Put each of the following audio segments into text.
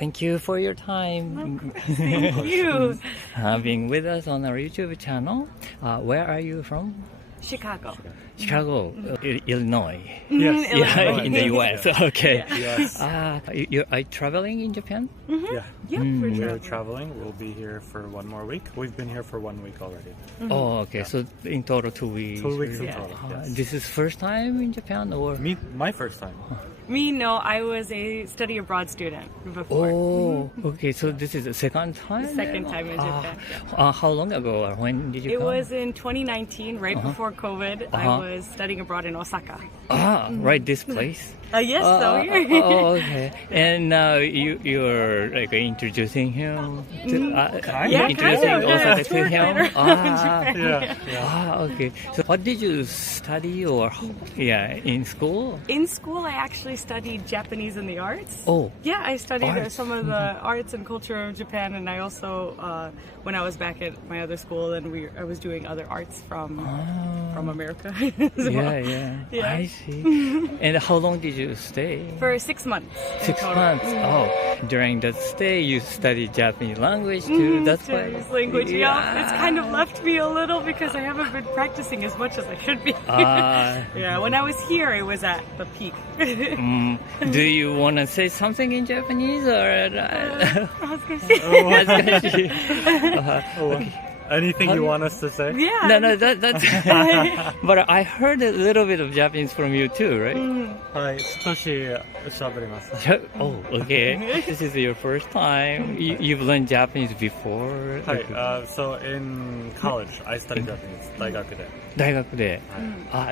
Thank you for your time. Thank you. Being with us on our YouTube channel. Where are you from? Chicago. Chicago, Illinois. Yes. Yeah, in the U.S. Okay. Yes. You are traveling in Japan? Yeah. Yep, We're traveling. We'll be here for one more week. We've been here for 1 week already. Oh, okay. So in total 2 weeks. 2 weeks in Yeah. total. Yes. This is first time in Japan or? My first time. Me, no, I was a study abroad student before. Oh, okay. So this is the second time? Second time in Japan. Yeah. How long ago or when did you It come? was in 2019, right before COVID. I Uh-huh. was studying abroad in Osaka. Right, this place. Yes, so here. Oh, okay. And now you're like introducing him to Yeah, introducing kind of, Osaka yeah. to Tour him. guide around Japan. Yeah. Okay. So what did you study or in school? In school, I actually studied Japanese and the arts. Oh. Yeah, I studied Arts. some of the arts and culture of Japan, and I also, when I was back at my other school, and I was doing other arts from America as well. Yeah. I see. And how long did you stay? For 6 months. in 6 total. months. Oh, during that stay, you studied Japanese language too. That's why. Chinese language, yeah. It's kind of left me a little because I haven't been practicing as much as I should be. Yeah, when I was here, it was at the peak. Do you want to say something in Japanese or? Anything you want us to say? Yeah. No, that's. But I heard a little bit of Japanese from you too, right? はい、少し喋ります。 Oh, okay. This is your first time. You've learned Japanese before. はい、so in college, I studied Japanese. 大学で。大学で。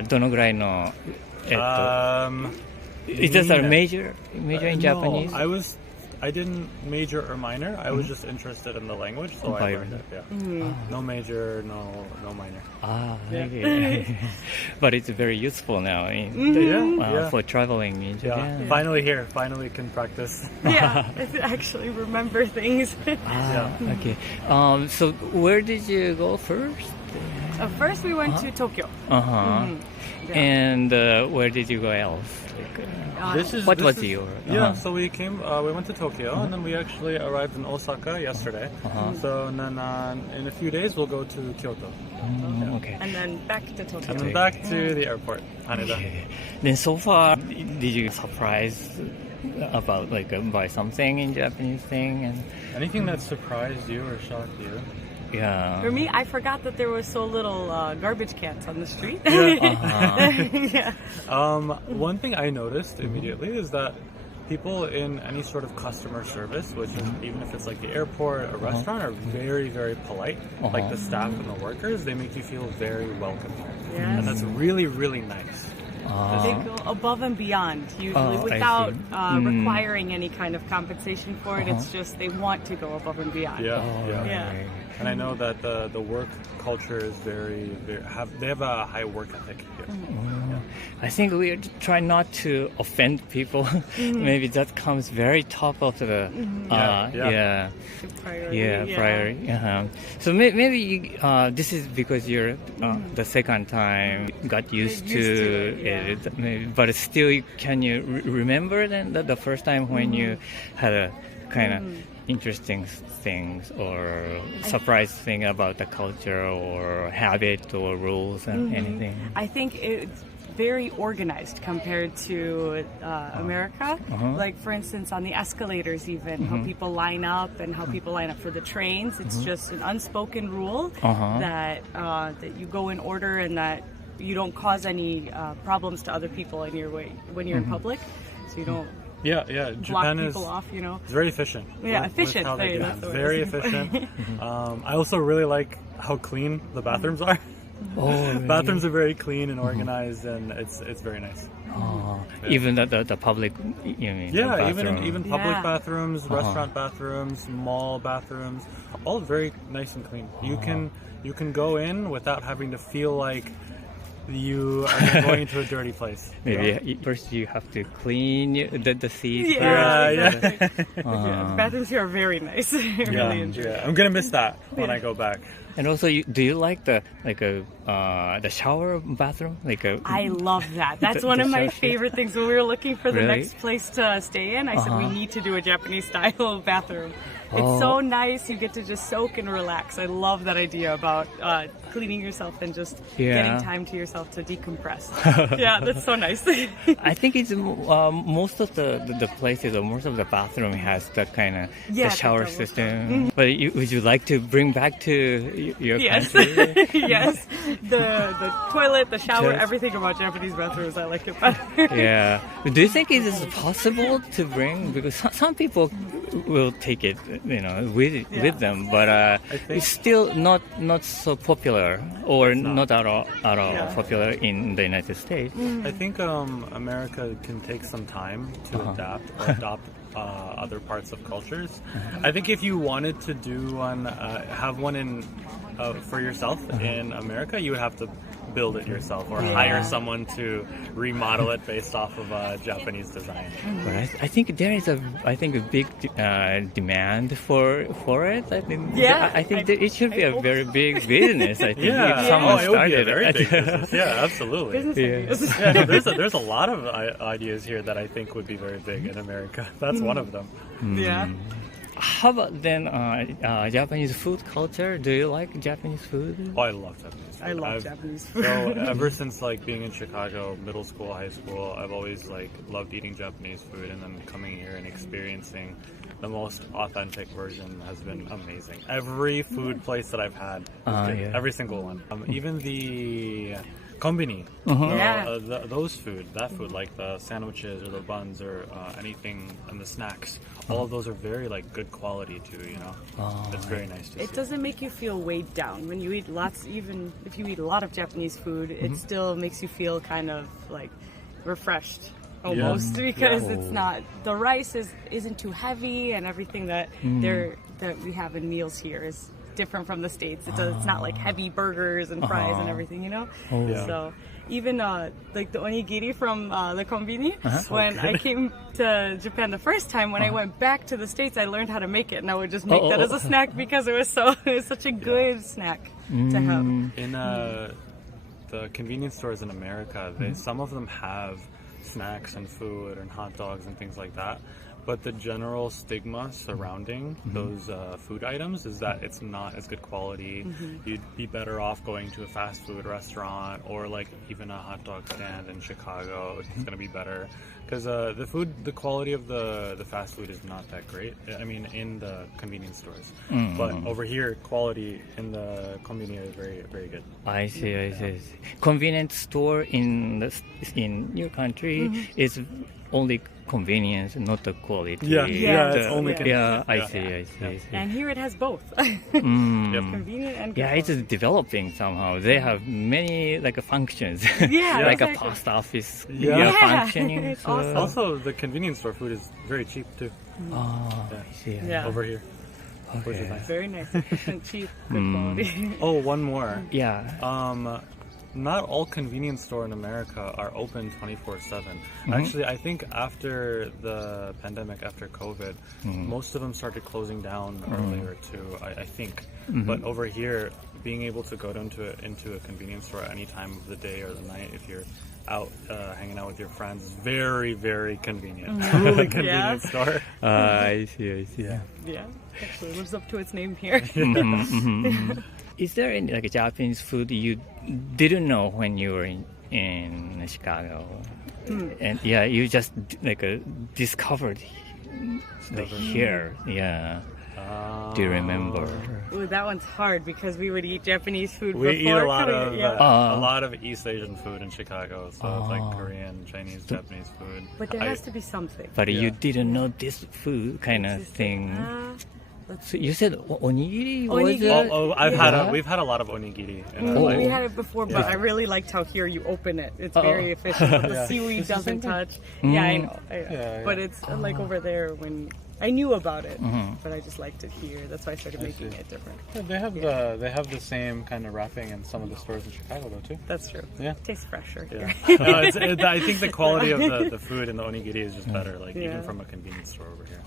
どのぐらいのIs this a major in Japanese? No, I didn't major or minor. I was just interested in the language, so I learned it. Yeah. No major, no minor. Okay. But it's very useful now for traveling in Japan. Yeah. Finally here. Finally can practice. Yeah, I actually remember things. Okay. So where did you go first? First, we went to Tokyo. And where did you go else? What was your? Yeah, so we went to Tokyo, and then we actually arrived in Osaka yesterday. So then in a few days we'll go to Kyoto. Okay. And then back to Tokyo. And then back to the airport, Haneda. Okay. Then so far, did you surprise about by something in Japanese thing and? Anything that surprised you or shocked you? Yeah. For me, I forgot that there was so little garbage cans on the street. Yeah. One thing I noticed immediately is that people in any sort of customer service, which is even if it's like the airport or restaurant, are very, very polite. Like the staff and the workers, they make you feel very welcome here. Yes. And that's really, really nice. They go above and beyond, usually, without requiring any kind of compensation for it. It's just they want to go above and beyond. Yeah. And I know that the work culture is very, they have a high work ethic here. I think we try not to offend people. Maybe that comes very top of the priority. So maybe this is because you're the second time got used to it. But still, can you remember then the first time when you had a kind of interesting things or surprise thing about the culture or habit or rules and anything? I think it's very organized compared to America. Like, for instance, on the escalators even, how people line up and how people line up for the trains. It's just an unspoken rule that you go in order and that you don't cause any problems to other people in your way when you're in public. So you don't block Japan people off, you know. It's very efficient. Yeah, efficient. How they do That's it. the word. Very efficient. I also really like how clean the bathrooms are. Really? Bathrooms are very clean and organized, and it's very nice. Even the public, you mean? Yeah, bathroom. even public bathrooms, restaurant bathrooms, mall bathrooms, all very nice and clean. You can go in without having to feel like you are going into a dirty place. Maybe first you have to clean the seats. Bathrooms here are very nice. I really enjoy it. I'm gonna miss that when I go back. And also, do you like the shower bathroom? I love that. That's one of my favorite things. When we were looking for the next place to stay in, I said we need to do a Japanese-style bathroom. It's so nice. You get to just soak and relax. I love that idea about cleaning yourself and just getting time to yourself to decompress. Yeah, that's so nice. I think it's most of the places or most of the bathroom has that kind of the shower system. But would you like to bring back to your country? Yes. The toilet, the shower, everything about Japanese bathrooms, I like it better. Yeah. Do you think it is possible to bring? Because some people will take it, with them, but it's still not so popular or not at all popular in the United States. I think America can take some time to adapt or adopt other parts of cultures. I think if you wanted to do one, have one in for yourself in America, you would have to build it yourself or hire someone to remodel it based off of Japanese design. But I think there is a big demand for it. I think it should be a very big business. I think if someone started it would be a very big business. Yeah, absolutely. There's a lot of ideas here that I think would be very big in America. That's one of them. Yeah. How about then Japanese food culture? Do you like Japanese food? Oh, I love Japanese food. I love Japanese food. So ever since being in Chicago, middle school, high school, I've always loved eating Japanese food, and then coming here and experiencing the most authentic version has been amazing. Every food place that I've had, every single one. Even the konbini, that food like the sandwiches or the buns or anything and the snacks, all of those are very good quality too, It's very nice to see. It doesn't make you feel weighed down when you eat lots. Even if you eat a lot of Japanese food, it still makes you feel kind of refreshed almost because it's not, the rice isn't too heavy, and everything that we have in meals here is different from the States. It's not like heavy burgers and fries and everything, So even the onigiri from the konbini, when I came to Japan the first time, when I went back to the States, I learned how to make it, and I would just make that as a snack because it was such a good snack to have. In the convenience stores in America, some of them have snacks and food and hot dogs and things like that. But the general stigma surrounding those food items is that it's not as good quality. You'd be better off going to a fast food restaurant or even a hot dog stand in Chicago. It's going to be better because the quality of the fast food is not that great. I mean, in the convenience stores. But over here, quality in the konbini is very, very good. I see. Convenience store in your country is only convenience, not the quality. It's only convenience. I see. And here it has both. Convenient and good. Yeah, it's developing somehow. They have many functions. Like a post office functioning. It's awesome. Also, the convenience store food is very cheap too. I see. Over here. Okay. Which is nice. Very nice, efficient, cheap, good quality. Oh, one more. Yeah. Not all convenience stores in America are open 24/7. Actually, I think after the pandemic, after COVID, most of them started closing down earlier too, I think. But over here, being able to go into a convenience store at any time of the day or the night, if you're out hanging out with your friends, is very, very convenient. Truly convenient store. I see. Yeah, actually lives up to its name here. Is there any Japanese food you didn't know when you were in Chicago? And you just discovered here. Yeah. Do you remember? Ooh, that one's hard because we would eat Japanese food we before. Eat a lot of East Asian food in Chicago, so it's Korean, Chinese, Japanese food. But there has to be something. But you didn't know this food kind of thing. So you said onigiri was we've had a lot lot of onigiri. We had it before, but I really liked how here you open it. It's very efficient. The seaweed doesn't touch. Yeah, I know. But it's over there when I knew about it, but I just liked it here. That's why I started making it different. Yeah, they have the same kind of wrapping in some of the stores in Chicago though too. That's true. Yeah, it tastes fresher here. I think the quality of the food in the onigiri is just better. Even from a convenience store over here.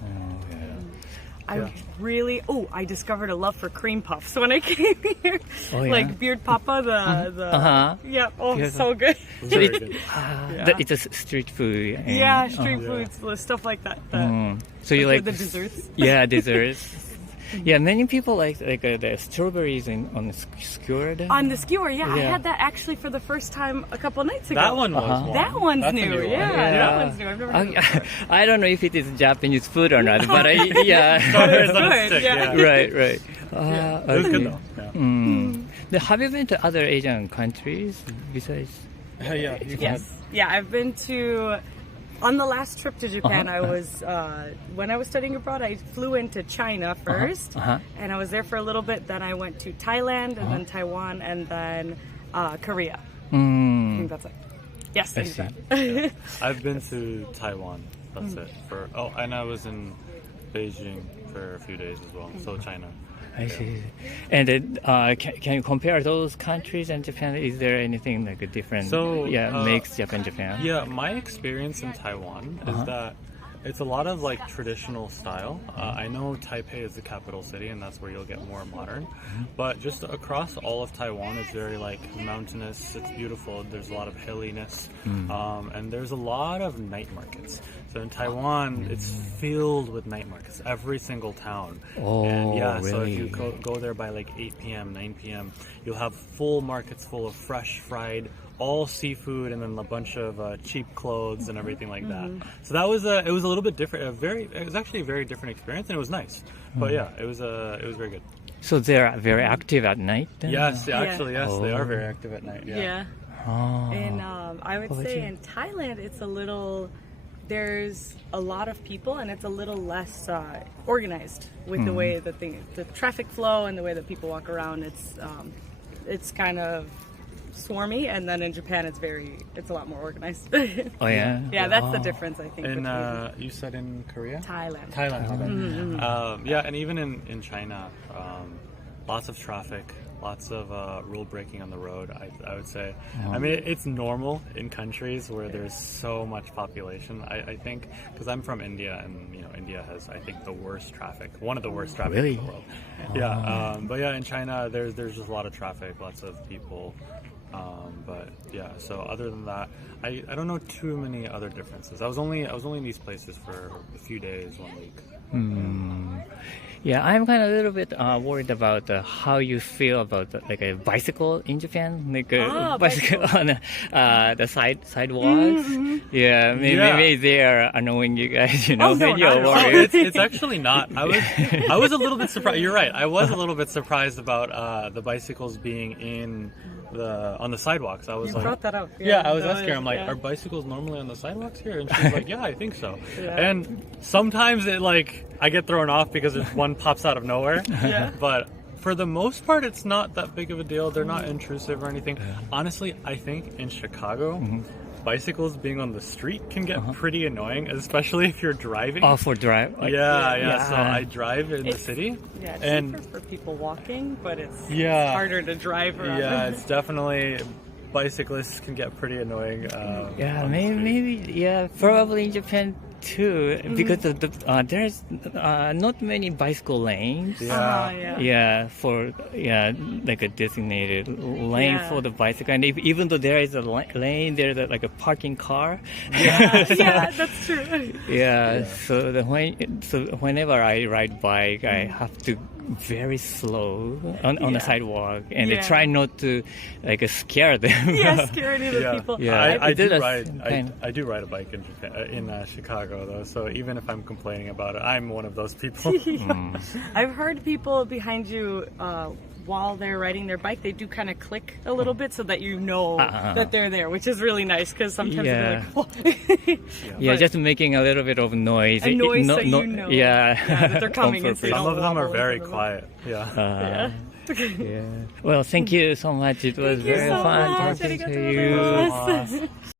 I discovered a love for cream puffs when I came here. Oh, yeah? Like Beard Papa, so good. Very good. It's a street food. And, Yeah, street foods, stuff like that. So you like the desserts? Yeah, desserts. Yeah, many people like the strawberries on the skewered. On the skewer, I Yeah. had that actually for the first time a couple nights ago. That one was one. That one's That's a new. new one. That one's new. I've never had that. I don't know if it is Japanese food or not, but yeah. Strawberries on a Good, stick, yeah. Right. It was good though. Yeah. Have you been to other Asian countries besides? Yes. Yeah, I've been to. On the last trip to Japan, I was when I was studying abroad. I flew into China first, and I was there for a little bit. Then I went to Thailand, and then Taiwan, and then Korea. I think that's it. Yes, I see. exactly. I've been to Taiwan. That's it. And I was in Beijing for a few days as well. So China. I see. And can you compare those countries and Japan? Is there anything like a different? So, makes Japan. Yeah, my experience in Taiwan is that it's a lot of like traditional style. I know Taipei is the capital city, and that's where you'll get more modern. But just across all of Taiwan, it's very like mountainous. It's beautiful. There's a lot of hilliness, and there's a lot of night markets. So in Taiwan, it's filled with night markets. Every single town. Oh, and really? So if you go there by like 8 p.m., 9 p.m., you'll have full markets full of fresh, fried, all seafood, and then a bunch of cheap clothes and everything like that. So that was it was a little bit different. It was actually a very different experience, and it was nice. But yeah, it was very good. So they're very active at night then? Yes, actually, yes, they are Oh. very active at night. Yeah. Oh. And I would What about say you? in Thailand, it's a little. There's a lot of people, and it's a little less organized with the way that the traffic flow and the way that people walk around. It's kind of swarmy, and then in Japan, it's a lot more organized. Oh yeah. Yeah, that's the Oh. difference, I think. And between you said in Korea? Thailand. Thailand. Yeah, and even in China, lots of traffic, lots of rule breaking on the road. I would say. I mean, it's normal in countries where there's so much population. I think because I'm from India, and India has the worst traffic, one of the worst traffic Really? in the world. Yeah, but yeah, in China there's just a lot of traffic, lots of people. But yeah, so other than that, I don't know too many other differences. I was only in these places for a few days, 1 week. Yeah, I'm kind of a little bit worried about how you feel about like a bicycle in Japan, like a bicycle on the sidewalks. Yeah, maybe they are annoying you guys, no, when you're not at all. worried. It's actually not. I was a little bit surprised. You're right. I was a little bit surprised about the bicycles being on the sidewalks. I was You brought that up. Yeah, I was asking her. I'm like, yeah. are bicycles normally on the sidewalks here? And she's like, yeah, I think so. And sometimes I get thrown off because one pops out of nowhere. Yeah. But for the most part, it's not that big of a deal. They're not intrusive or anything. Honestly, I think in Chicago, bicycles being on the street can get pretty annoying, especially if you're driving. Oh, for drive. Yeah. So I drive in the city. Yeah, it's and safer for people walking, but it's Yeah. harder to drive around. yeah, it's definitely bicyclists can get pretty annoying. Yeah, on the street. maybe probably in Japan too, because there's not many bicycle lanes. Yeah. Like a designated lane Yeah. for the bicycle, and even though there is a lane, there's like a parking car. Yeah, that's true. Yeah. So whenever I ride bike, I have to very slow on the sidewalk, and I Yeah. try not to like scare them. Yeah, scare any of the people. Yeah. I do did a ride. kind- I do ride a bike in Japan, in Chicago though. So even if I'm complaining about it, I'm one of those people. I've heard people behind you while they're riding their bike, they do kind of click a little bit so that you know that they're there, which is really nice because sometimes they're like, Yeah, But- just making a little bit of noise. A noise so you know. Yeah. that they're coming On and so you purpose. Some of them are wobble very a little. quiet. Yeah. Yeah. Well, thank you so much. It was Thank you very so fun much. talking to Arigatou you. gozaimasu.